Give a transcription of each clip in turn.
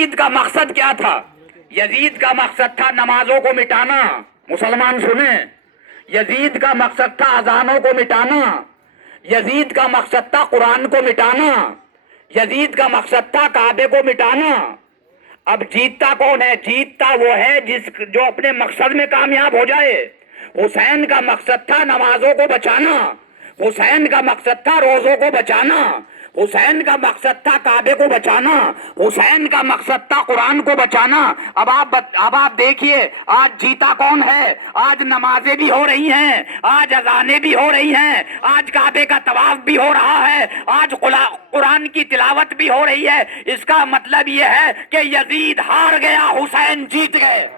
یزید کا مقصد کیا تھا؟ یزید کا مقصد تھا نمازوں کو مٹانا. مسلمان سنیں, یزید کا مقصد تھا اذانوں کو مٹانا, یزید کا مقصد تھا قرآن کو مٹانا, یزید کا مقصد تھا کعبے کو مٹانا. اب جیتتا کون ہے؟ جیتتا وہ ہے جو اپنے مقصد میں کامیاب ہو جائے. حسین کا مقصد تھا نمازوں کو بچانا, حسین کا مقصد تھا روزوں کو بچانا, حسین کا مقصد تھا کعبے کو بچانا, حسین کا مقصد تھا قرآن کو بچانا. اب آپ دیکھیے آج جیتا کون ہے؟ آج نمازیں بھی ہو رہی ہیں, آج اذانیں بھی ہو رہی ہیں, آج کعبے کا طواف بھی ہو رہا ہے, آج قرآن کی تلاوت بھی ہو رہی ہے. اس کا مطلب یہ ہے کہ یزید ہار گیا, حسین جیت گئے.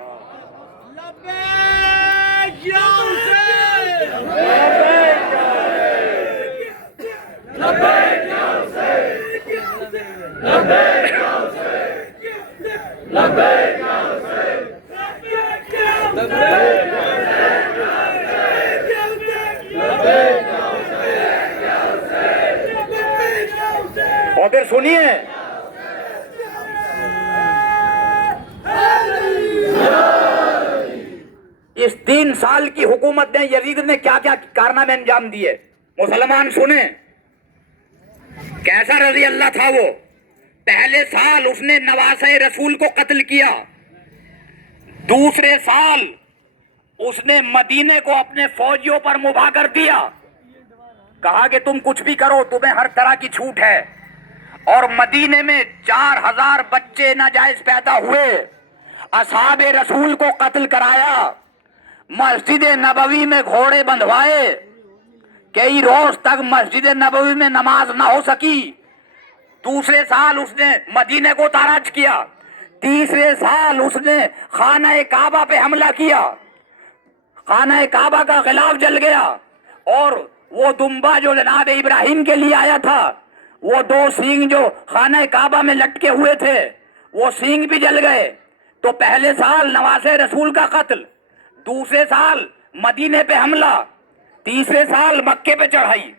اور پھر سنیے, اس 3 سال کی حکومت نے یزید نے کیا کیا کارنامے انجام دیے. مسلمان سنیں, کیسا رضی اللہ تھا وہ. پہلے سال اس نے نواسۂ رسول کو قتل کیا, دوسرے سال اس نے مدینے کو اپنے فوجیوں پر مباح کر دیا, کہا کہ تم کچھ بھی کرو تمہیں ہر طرح کی چھوٹ ہے. اور مدینے میں 4000 بچے ناجائز پیدا ہوئے, اصحاب رسول کو قتل کرایا, مسجد نبوی میں گھوڑے بندھوائے, کئی روز تک مسجد نبوی میں نماز نہ ہو سکی. دوسرے سال اس نے مدینے کو تاراج کیا, تیسرے سال اس نے خانہ کعبہ پہ حملہ کیا, خانہ کعبہ کا غلاف جل گیا, اور وہ دمبا جو جناب ابراہیم کے لیے آیا تھا, وہ 2 سینگ جو خانہ کعبہ میں لٹکے ہوئے تھے, وہ سینگ بھی جل گئے. تو پہلے سال نواسۂ رسول کا قتل, دوسرے سال مدینے پہ حملہ, تیسرے سال مکے پہ چڑھائی.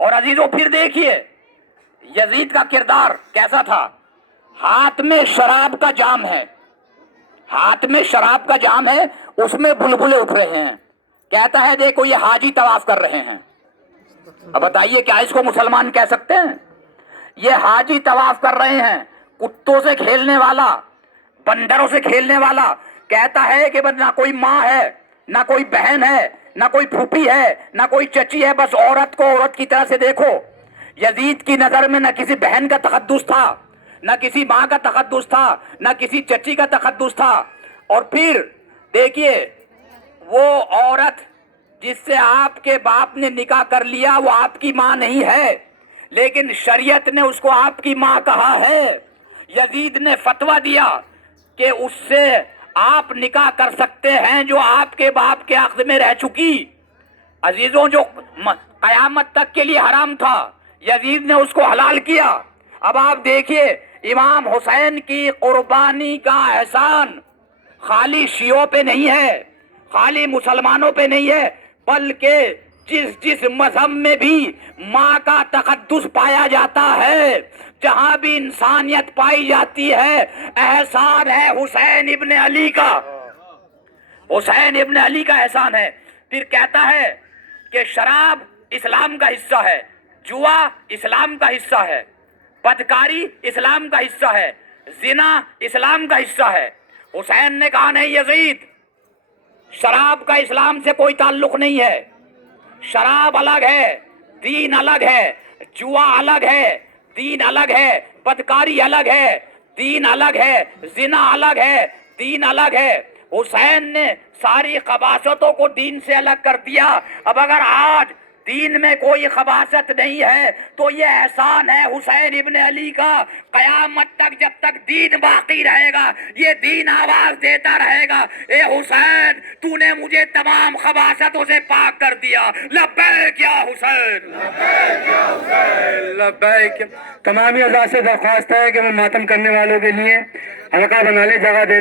اور عزیزوں پھر دیکھیے یزید کا کردار کیسا تھا. ہاتھ میں شراب کا جام ہے, ہاتھ میں شراب کا جام ہے, اس میں بلبلے اٹھ رہے ہیں. کہتا ہے دیکھو یہ حاجی طواف کر رہے ہیں. اب بتائیے کیا اس کو مسلمان کہہ سکتے ہیں؟ یہ حاجی طواف کر رہے ہیں, کتوں سے کھیلنے والا, بندروں سے کھیلنے والا. کہتا ہے کہ بس نہ کوئی ماں ہے, نہ کوئی بہن ہے, نہ کوئی پھوپھی ہے, نہ کوئی چچی ہے, بس عورت کو عورت کی طرح سے دیکھو. یزید کی نظر میں نہ کسی بہن کا تقدس تھا, نہ کسی ماں کا تقدس تھا, نہ کسی چچی کا تقدس تھا. اور پھر دیکھیے وہ عورت جس سے آپ کے باپ نے نکاح کر لیا وہ آپ کی ماں نہیں ہے, لیکن شریعت نے اس کو آپ کی ماں کہا ہے. یزید نے فتویٰ دیا کہ اس سے آپ نکاح کر سکتے ہیں جو آپ کے باپ کے عقد میں رہ چکی. عزیزوں جو قیامت تک کے لیے حرام تھا یزید نے اس کو حلال کیا. اب آپ دیکھیے امام حسین کی قربانی کا احسان خالی شیعوں پہ نہیں ہے, خالی مسلمانوں پہ نہیں ہے, بلکہ جس مذہب میں بھی ماں کا تقدس پایا جاتا ہے, جہاں بھی انسانیت پائی جاتی ہے, احسان ہے حسین ابن علی کا, حسین ابن علی کا احسان ہے. پھر کہتا ہے کہ شراب اسلام کا حصہ ہے, جوا اسلام کا حصہ ہے, بدکاری اسلام کا حصہ ہے, زنا اسلام کا حصہ ہے. حسین نے کہا نہیں یزید, شراب کا اسلام سے کوئی تعلق نہیں ہے, شراب الگ ہے, دین الگ ہے, جوا الگ ہے, دین الگ ہے, بدکاری الگ ہے, دین الگ ہے, زنا الگ ہے, دین الگ ہے. حسین نے ساری خباثتوں کو دین سے الگ کر دیا. اب اگر آج دین میں کوئی خباثت نہیں ہے تو یہ احسان ہے حسین ابن علی کا. قیامت تک جب تک دین باقی رہے گا یہ دین آواز دیتا رہے گا, اے حسین تو نے مجھے تمام خباثتوں سے پاک کر دیا, لبیک یا حسین, لبیک یا حسین, لبیک. تمامی اعضاء سے درخواست ہے کہ وہ ماتم کرنے والوں کے لیے حلقہ بنا لے, جگہ دے دے.